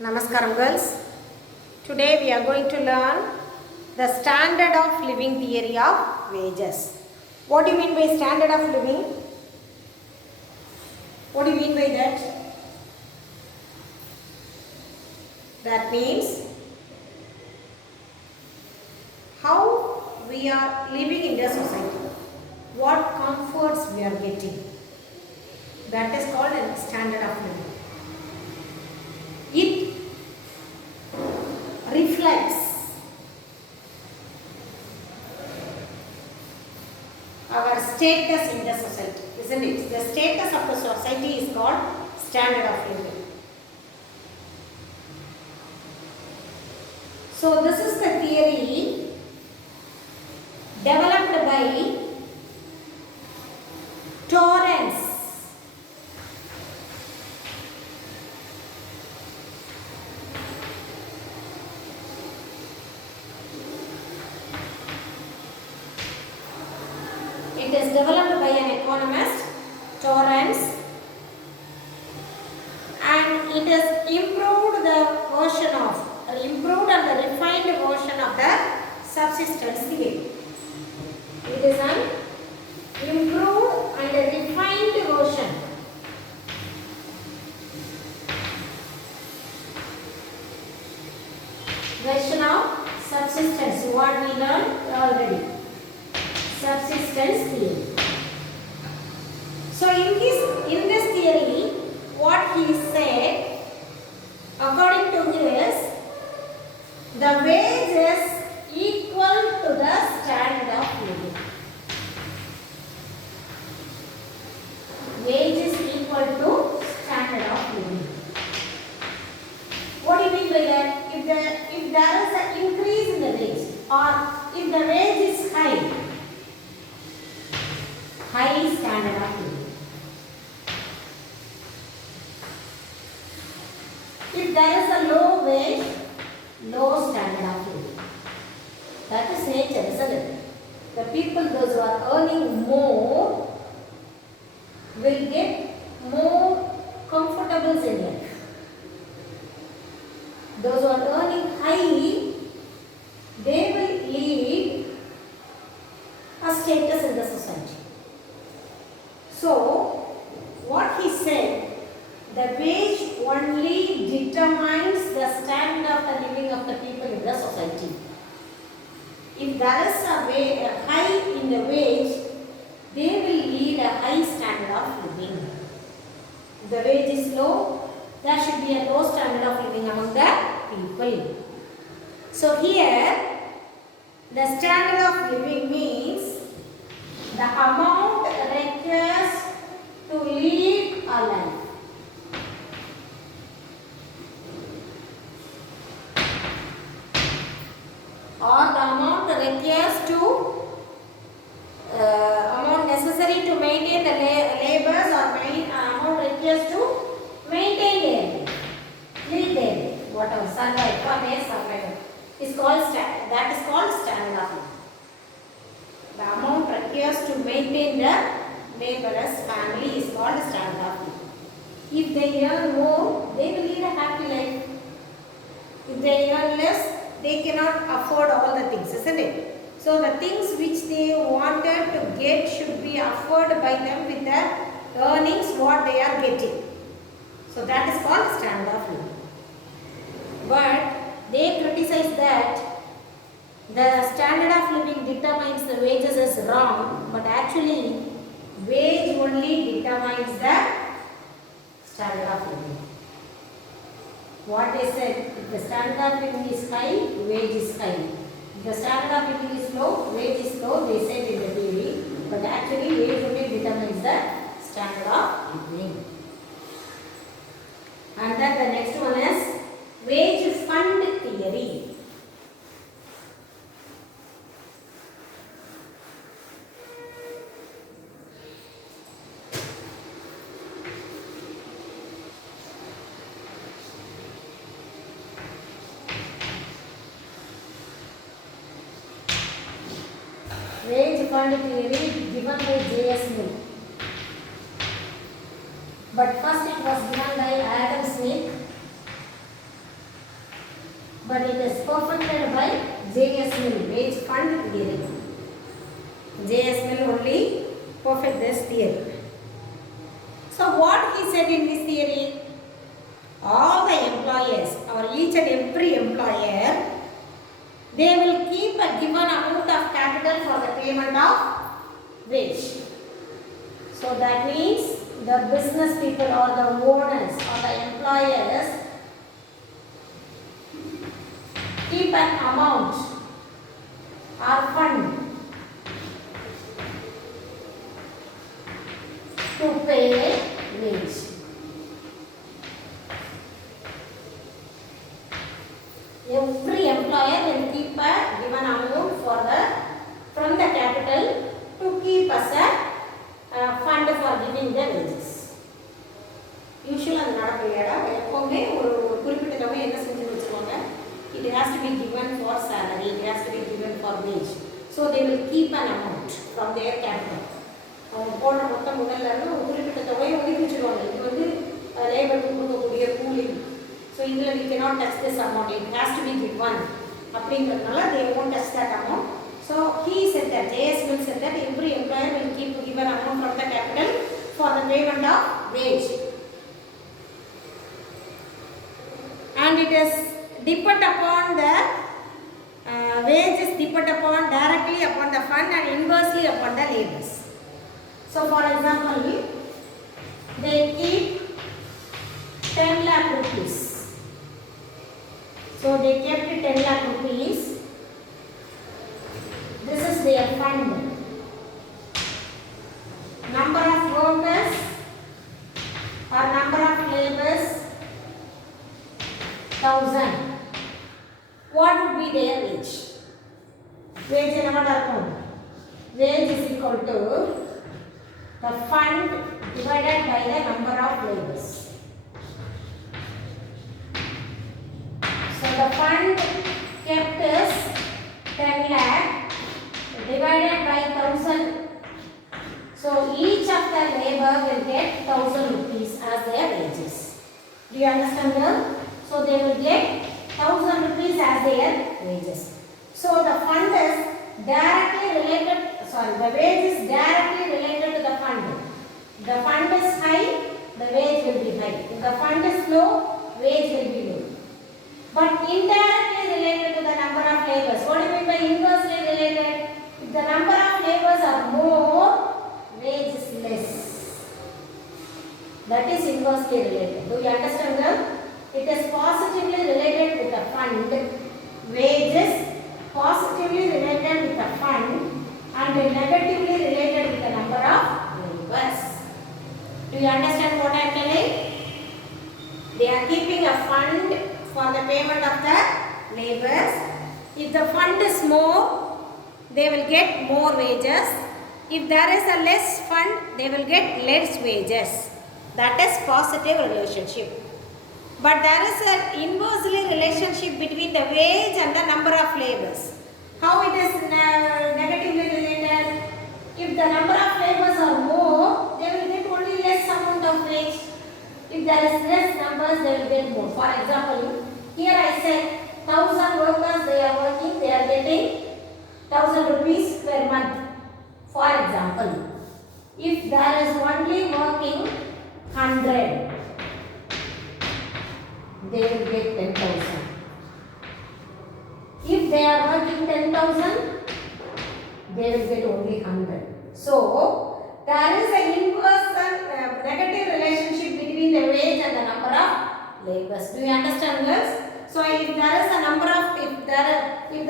Namaskaram girls. Today we are going to learn the standard of living theory of wages. What do you mean by standard of living? What do you mean by that? That means how we are living in the society. What comforts we are getting. That is called a standard of living. It reflects our status in the society, isn't it? The status of the society is called standard of living. So this is the theory developed by Torrance. It is developed by an economist, Torrance, and it has improved and the refined version of the subsistence theory. It is an improved and a refined version of subsistence, what we learned already. Subsistence theory. So in this theory, what he said, according to his, the wage is equal to the standard of living. Wage is equal to standard of living. What do you mean by that? If there is an increase in the wage, or if the wage is high standard of living. If there is a low wage, low standard of living. That is nature, isn't it? The people, those who are earning more, will get more comfortable in life. Those who are earning high, they will lead a status in the society. So, what he said, the wage only determines the standard of the living of the people in the society. If there is a high in the wage, they will lead a high standard of living. If the wage is low, there should be a low standard of living among the people. So here, the standard of living means the amount requires to lead a life. Or the amount requires to amount necessary to maintain the labors, or amount requires to maintain their life, lead their life, whatever, survive, for their survival is called that is called standard of living. The amount requires to maintain the laborer's family is called standard of living. If they earn more, they will lead a happy life. If they earn less, they cannot afford all the things, isn't it? So the things which they wanted to get should be afforded by them with the earnings what they are getting. So that is called standard of living. But they criticize that the standard of living determines the wages is wrong, but actually wage only determines the standard of living. What they said, if the standard of living is high, wage is high. If the standard of living is low, wage is low, they said in the theory, but actually wage only determines the standard of living. And then the next one is wage fund theory. Wage fund theory given by J.S. Mill. But first it was given by Adam Smith but it is perfected by J.S. Mill, wage fund theory. J.S. Mill only perfect this theory. So what he said in this theory? All the employers or each and every employer, they will keep a given amount of capital for the payment of wage. So that means the business people or the owners or the employers keep an amount or fund to pay wage. Every employer will keep a given amount from the capital to keep as a fund for giving the wages. Usually அது நடக்கலையாடா எப்பவுமே ஒரு குறிப்பிட்ட தொகை என்ன செஞ்சு வச்சுருவாங்க, it has to be given for salary, it has to be given for wage. So they will keep an amount from their capital. அவங்க போடுற மொத்தம் முதல்ல இருந்து ஒரு குறிப்பிட்ட தொகையை ஒதுக்கி வச்சுருவாங்க. இது வந்து லேபருக்கு கொடுக்கக்கூடிய கூலி. So இதில் we cannot touch this amount, it has to be given அப்படிங்கிறதுனால they won't touch that amount. So he said that, J.S. Mill said that every employer will keep given amount from the capital for the payment of wage. And it is depend upon the wages depend upon directly upon the fund and inversely upon the laborers. So for example, they keep 10 lakh rupees. So they kept 10 lakh rupees. This is their fund. Number of workers or number of laborers 1000. What would be their wage? Wage என்னவாடா இருக்கும்? Wage is equal to the fund divided by the number of laborers. So the fund kept is 10 lakh divided by 1000. So each of the labor will get 1000 rupees as their wages. Do you understand them? So they will get 1000 rupees as their wages. So the fund is directly related, the wage is directly related to the fund. The fund is high, the wage will be high. If the fund is low, wage will be low. But indirectly related to the number of laborers. What do you mean by inversely related? If the number of laborers are more, wage is less. That is inversely related. Do you understand them? It is positively related with the fund. Wages positively related with the fund and negatively related with the number of laborers. Do you understand what I am telling? They are keeping a fund for the payment of the laborers. If the fund is more, they will get more wages. If there is a less fund, they will get less wages. That is positive relationship. But there is an inversely relationship between the wage and the number of laborers. How it is negatively related? If the number of laborers are more, they will get only less amount of wage. If there is less numbers, they will get more. For example, here I said 1000 workers they are working, they are getting 1000 rupees per month. For example, if there is only working 100, they will get 10,000. If they are working 10,000, they will get only 100. So, there is an inverse negative relationship between the wage and the number of laborers. Do you understand this? So, if there is a number of, if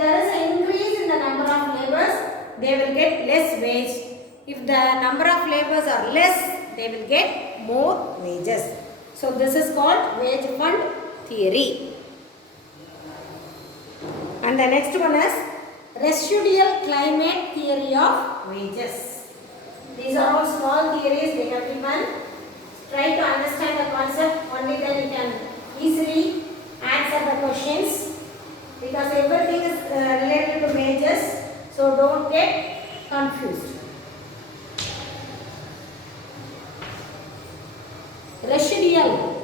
there is an increase in the number of laborers, they will get less wage. If the number of laborers are less, they will get more wages. So, this is called wage fund theory. And the next one is residual climate theory of wages. These are all small theories they have given. Try to understand the concept, only then you can easily answer the questions, because everything is related to wages, so don't get confused. Residual.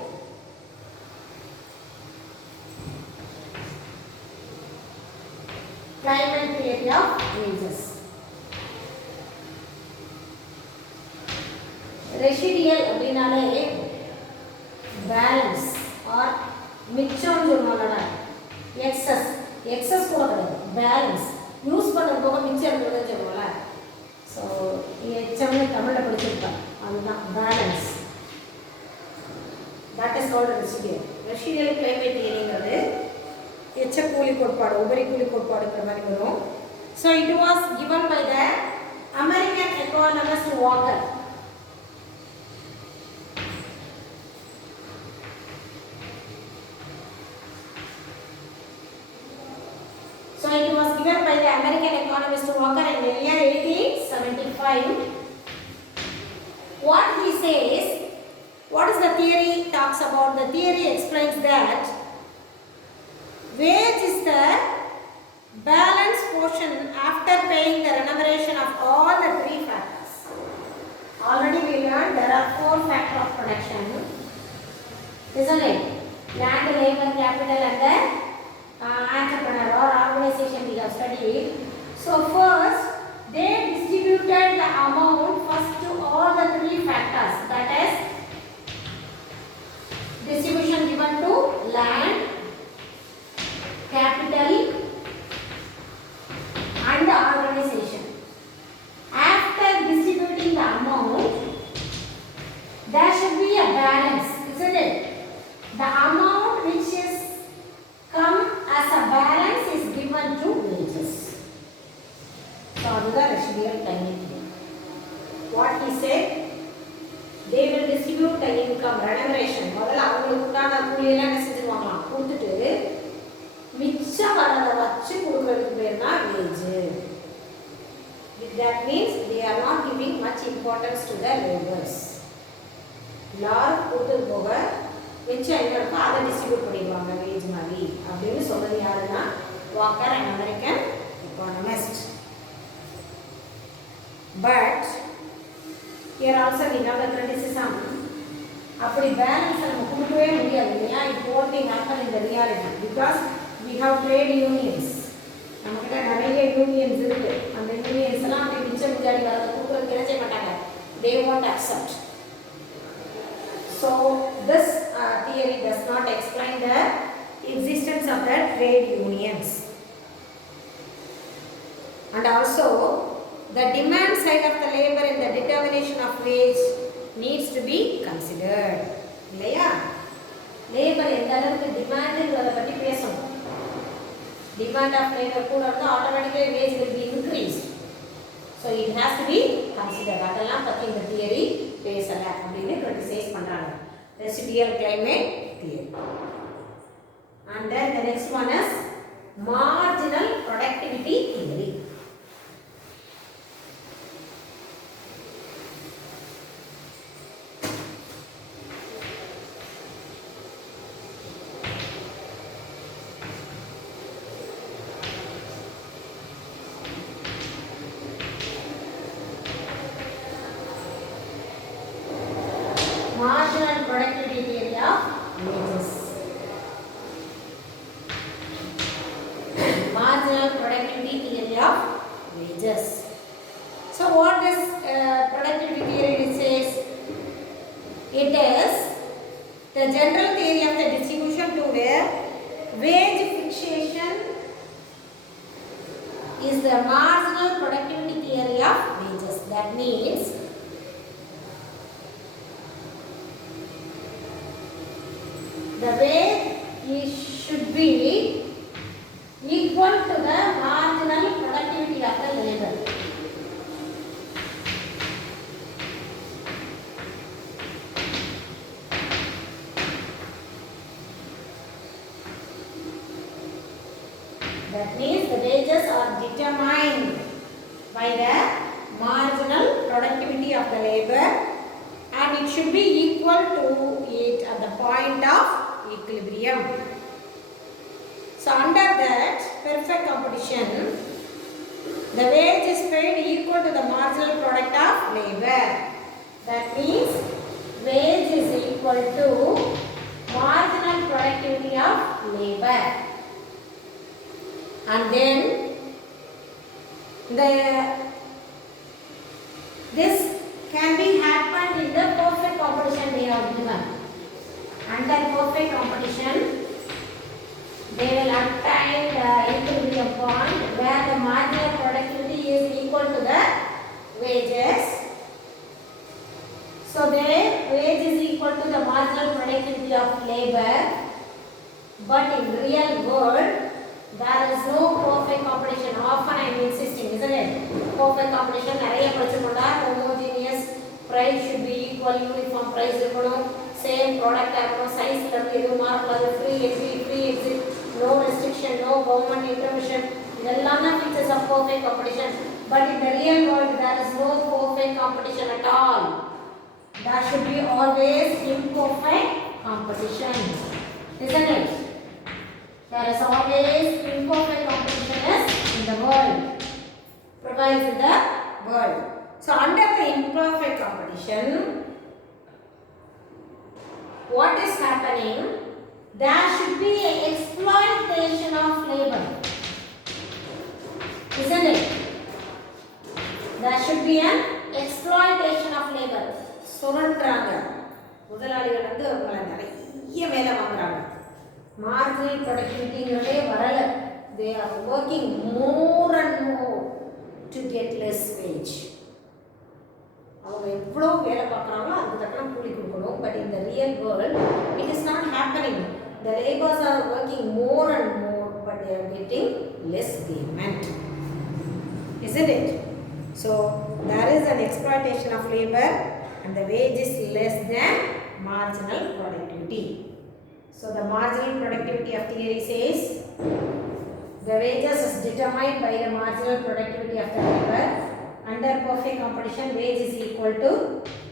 climate theory of wages. Residual அப்படினாலே balance or மிச்சம்னு சொல்லுவாங்கடா. excess கூட கிடையாது. balance use பண்ண போக மிச்சம் இருக்கிறதுன்னு சொல்லுவாங்கல்ல. So எச்சம்னு தமிழில் படிச்சிருப்பாங்க. அதுதான் balance. That is called residual. Residual claimant தியரிங்கிறது எச்ச கூலி கோட்பாடு, உபரி கூலி கோட்பாடுங்கிற மாதிரி வரும். So it was given by the American economist Walker. So it was given by the American economist Walker in the year 1875. What he says, what is the theory talks about? The theory explains that wage is the balance portion after paying the remuneration of all the three factors. Already we learned there are four factors of production, isn't it? Land, labor, capital and the entrepreneur or organization we have studied. So first they distributed the amount first to all the three factors, that is distribution given to land, capital and the organization. After distributing the amount, there should be a balance, isn't it? The amount which is come as a balance is given to wages. So the residual climate theory. What he said, they will distribute the income, remuneration. முதல்ல அவங்களுக்கு உண்டான கூலியெல்லாம் என்ன செஞ்சுருவாங்களாம், கொடுத்துட்டு மிச்சம் வரதை வச்சு கொடுக்கறதுக்கு பேர் தான் wage. That means they are not giving much importance to the laborers. எல்லாரும் கொடுத்தது போக மிச்சம் என்ன இருக்கோ அதை டிஸ்ட்ரிபியூட் பண்ணிடுவாங்க வேஜ் மாதிரி அப்படின்னு சொல்றது யாருன்னா Walker and American economist. But here also we have a criticism. அப்படி பேலன்ஸ் நம்ம கொடுக்கவே முடியாது இல்லையா? It won't be happen in the reality because we have trade unions. நம்மகிட்ட நிறைய யூனியன்ஸ் இருக்கு. அந்த யூனியன்ஸ் எல்லாம் அப்படி மிச்சம் முன்னாடி வரதை கொடுக்கறதுக்கு என்ன செய்ய மாட்டாங்க. they won't accept. So this theory does not explain the existence of the trade unions. And also the demand side of the labor in the determination of wage needs to be considered. இல்லையா? Labour எந்த அளவுக்கு டிமாண்ட்ங்கிறத பற்றி பேசணும். Demand of labour கூட வந்து automatically wage will be increased. So it has to be considered. அதெல்லாம் பற்றி இந்த தியரி பேசலை அப்படின்னு கிரிட்டிசைஸ் பண்ணுறாங்க. Residual climate theory. And then the next one is marginal productivity theory. Marginal productivity theory of wages. Marginal productivity theory of wages. So what this productivity theory says? It is the general theory of the distribution to where wage fixation is the marginal productivity theory of wages. That means the wage should be equal to the marginal productivity of the labor. That means the wages are determined by the marginal productivity of the labor and it should be equal to it at the point of equilibrium. So under that perfect competition, the wage is paid equal to the marginal product of labor. That means wage is equal to marginal productivity of labor. And then This can be happened in the perfect competition they are given. Under perfect competition, they will obtain the equilibrium point where the marginal productivity is equal to the wages. So the wage is equal to the marginal productivity of labor, but in real world there is no perfect competition. Often I am insisting, isn't it? Perfect competition, homogeneous price should be equal, uniform price, same product, size, free exit, no restriction, no government intervention. All features of perfect competition. But in the real world, there is no perfect competition at all. There should be always imperfect competition, isn't it? There is always imperfect competition in the world, prevails in the world. So under the imperfect competition, what is happening? There should be an exploitation of labor, isn't it? There should be an exploitation of labor. சுரண்டுறாங்க முதலாளிகள் வந்து அவங்களை நிறைய வேலை வாங்குறாங்க. Marginal ப்ரொடக்டிவிட்டிங்கிறதே வரல. They are working more and more to get less wage. அவங்க எவ்வளோ வேலை பார்க்குறாங்களோ அதுக்கு தக்கன கூலி கொடுக்கணும். But in the real world, it is not happening. The laborers are working more and more, but they are getting less payment, isn't it? So there is an exploitation of labor, and the wage is less than marginal productivity. So the marginal productivity of theory says the wages is determined by the marginal productivity of the labor. Under perfect competition, wage is equal to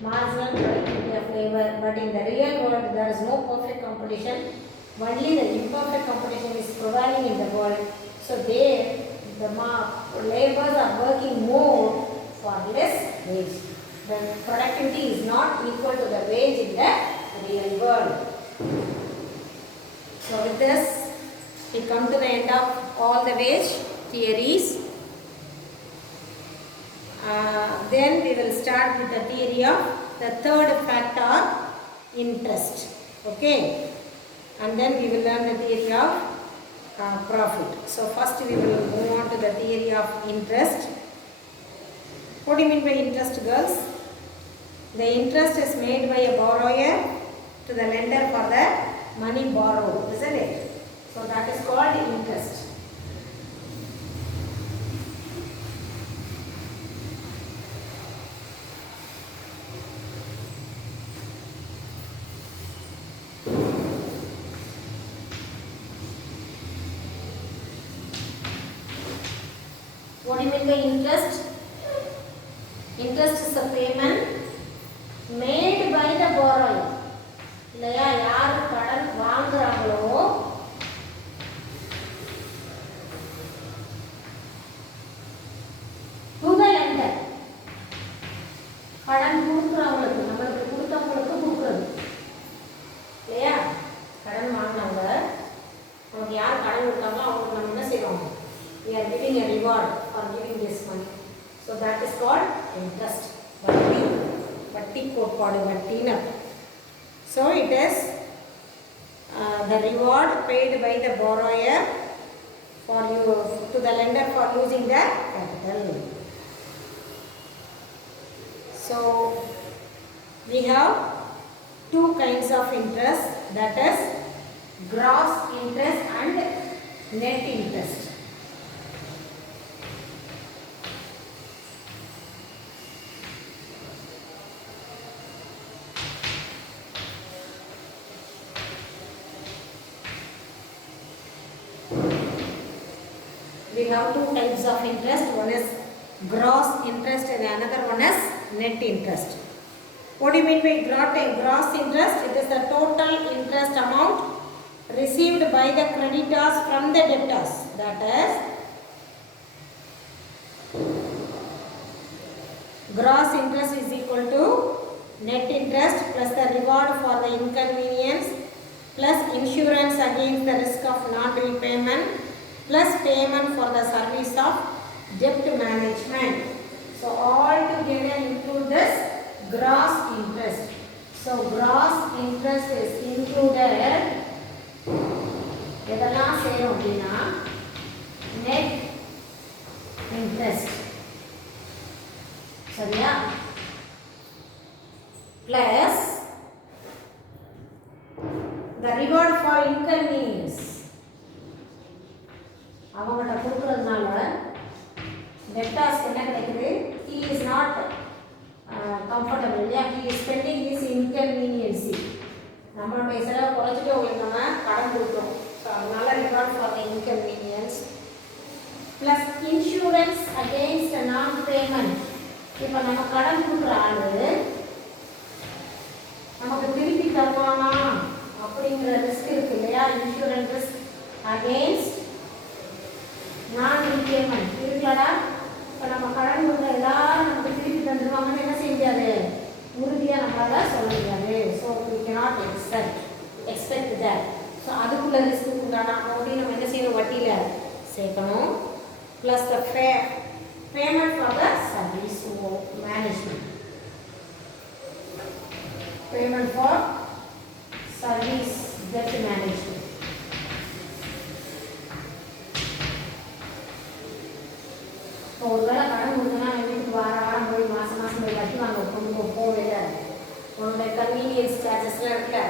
marginal productivity of labor. But in the real world, there is no perfect competition. Only the imperfect competition is prevailing in the world. So the laborers are working more for less wage. The productivity is not equal to the wage in the real world. So with this, we come to the end of all the wage theories. Then we will start with the theory of the third factor, interest. Okay, and then we will learn the theory of profit. So first we will move on to the theory of interest. What do you mean by interest, girls? The interest is made by a borrower to the lender for the money borrowed, isn't it? So that is called interest. What do you mean by interest? Interest is a payment made by the borrower. இல்லையா, யார் கடன் வாங்குறாங்களோ to the lender. கடன் கொடுக்குறவங்களுக்கு, நம்மளுக்கு கொடுத்தவங்களுக்கு கொடுக்குறது இல்லையா. கடன் வாங்கினவங்க நமக்கு யார் கடன் கொடுத்தாங்களோ அவங்களுக்கு நம்ம என்ன செய்வோம்? We are giving a reward for giving this money. So that is called interest. வட்டி கோட்பாடு, வட்டின்னு. So it is the reward paid by the borrower for you to the lender for using the capital. So we have two kinds of interest, that is gross interest and net interest. We have two types of interest. One is gross interest and another one is net interest. What do you mean by gross interest? It is the total interest amount received by the creditors from the debtors. That is, gross interest is equal to net interest plus the reward for the inconvenience plus insurance against the risk of non-repayment plus payment for the service of debt management. So all together include this gross interest. So gross interest is included. எதெல்லாம் சேரும் அப்படின்னா net interest. சரியா? Plus the reward for inconvenience. அவங்கள்ட்ட கொடுக்கறதுனால debtors என்ன கிடைக்குது? He is not comfortable இல்லையா? He is spending his inconvenience. நம்மளுடைய செலவு குறைச்சிட்டு உங்களுக்கு நம்ம கடன் கொடுக்குறோம். ஸோ அதனால reward for the inconvenience. Plus insurance against non-payment. இப்போ நம்ம கடன் கொடுக்குற ஆளு நமக்கு திருப்பி தருவானா அப்படிங்கிற ரிஸ்க் இருக்கு இல்லையா? இன்சூரன்ஸ் ரிஸ்க் அகெயின்ஸ்ட் நான் ரீபேமெண்ட் இருக்கலடா. இப்போ நம்ம கடன் கொடுக்குற எல்லாரும் நமக்கு திருப்பி தந்துடுவாங்கன்னு என்ன செய்ய முடியாது, உறுதியாக நம்மளால் சொல்ல முடியாது. So we cannot expect that. So அதுக்குள்ள ரிஸ்க்கு உண்டான மறுபடியும் நம்ம என்ன செய்யணும், வட்டியில் சேர்க்கணும். Plus the payment for the service management. Payment for service debt management. இப்போ ஒருவேளை கடன் கொடுத்தனா வீட்டுக்கு வாரம் போய் மாதம் போய் வட்டி வாங்க கொண்டு போகவே உன்னோட கன்வீனியன்ஸ் சார்ஜஸ்லாம் இருக்குல்ல,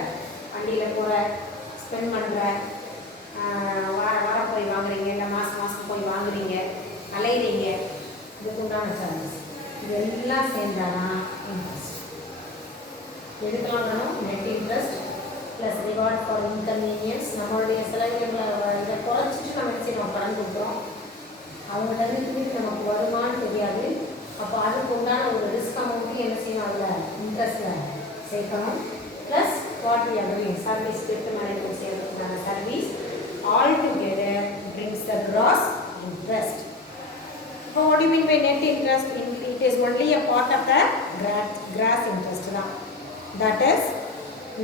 வண்டியில் போகிற ஸ்பெண்ட் பண்ணுற, வாரம் போய் வாங்குறீங்க, இல்லை மாதம் போய் வாங்குறீங்க, அலையிறீங்க, இதுக்கு உண்டான சார்ஜஸ் இதெல்லாம் சேர்ந்தானா இன்ட்ரெஸ்ட். எதுக்கெல்லாம் வேணும், net interest plus reward for inconvenience. நம்மளுடைய செலவுகளை இதை குறைச்சிட்டு நம்ம என்ன செய்யணும், கடன் கொடுக்குறோம். அவங்கள்ட்ட திருப்பி நமக்கு வருமானு தெரியாது. அப்போ அதுக்கு உண்டான ஒரு ரிஸ்க் அமௌண்ட்டு என்ன செய்யணும், அதில் இன்ட்ரெஸ்ட்டில் சேர்க்கணும். Plus what we are doing service debt management செய்யறதுக்கான service all together brings the gross interest. இப்போ what you mean by net interest? It is only a part of the gross interest தான். That is,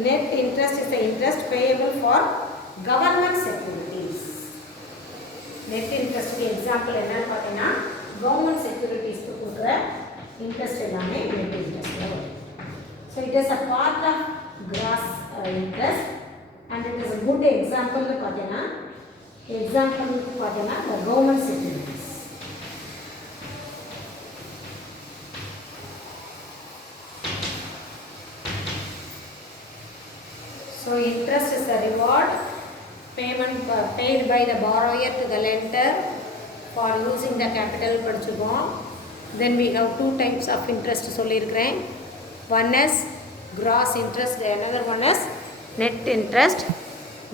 net interest is the interest payable for government securities. Net interest க்கு example என்னன்னு பார்த்தீங்கன்னா government securities க்கு கொடுக்குற interest எல்லாமே net interest வரும். So it is a part of gross interest and it is a good example பார்த்தீங்கன்னா the government securities. So interest is the reward payment paid by the borrower to the lender for using the capital படிச்சுப்போம். Then we have two types of interest சொல்லியிருக்கிறேன். One is gross interest, another one is net interest.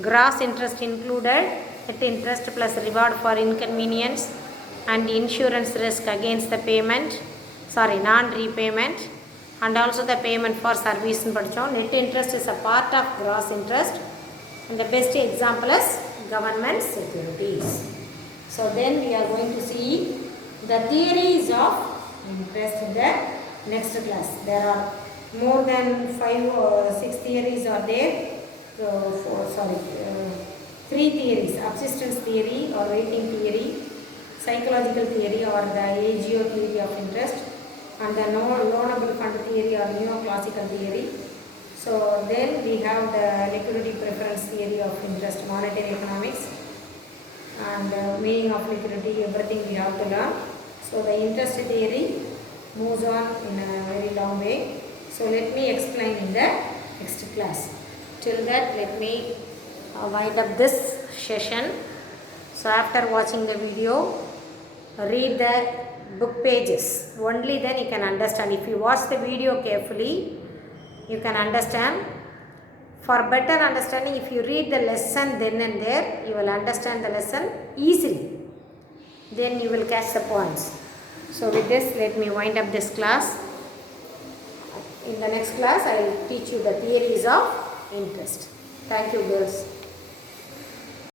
Gross interest included net interest plus reward for inconvenience and insurance risk against the non-repayment and also the payment for service in படிச்சோம். Net interest is a part of gross interest and the best example is government securities. So then we are going to see the theories of interest in the next class. There are more than 5 or 6 theories are there. 3 theories: subsistence theory or waiting theory, psychological theory or the AGO theory of interest, and the loanable fund theory or neoclassical theory. So then we have the liquidity preference theory of interest, monetary economics, and meaning of liquidity, everything we have to learn. So the interest theory moves on in a very long way. So let me explain in the next class. Till that, let me wind up this session. So after watching the video, read the book pages. Only then you can understand. If you watch the video carefully, you can understand. For better understanding, if you read the lesson then and there, you will understand the lesson easily. Then you will catch the points. So with this, let me wind up this class. In the next class, I will teach you the theories of interest. Thank you, girls.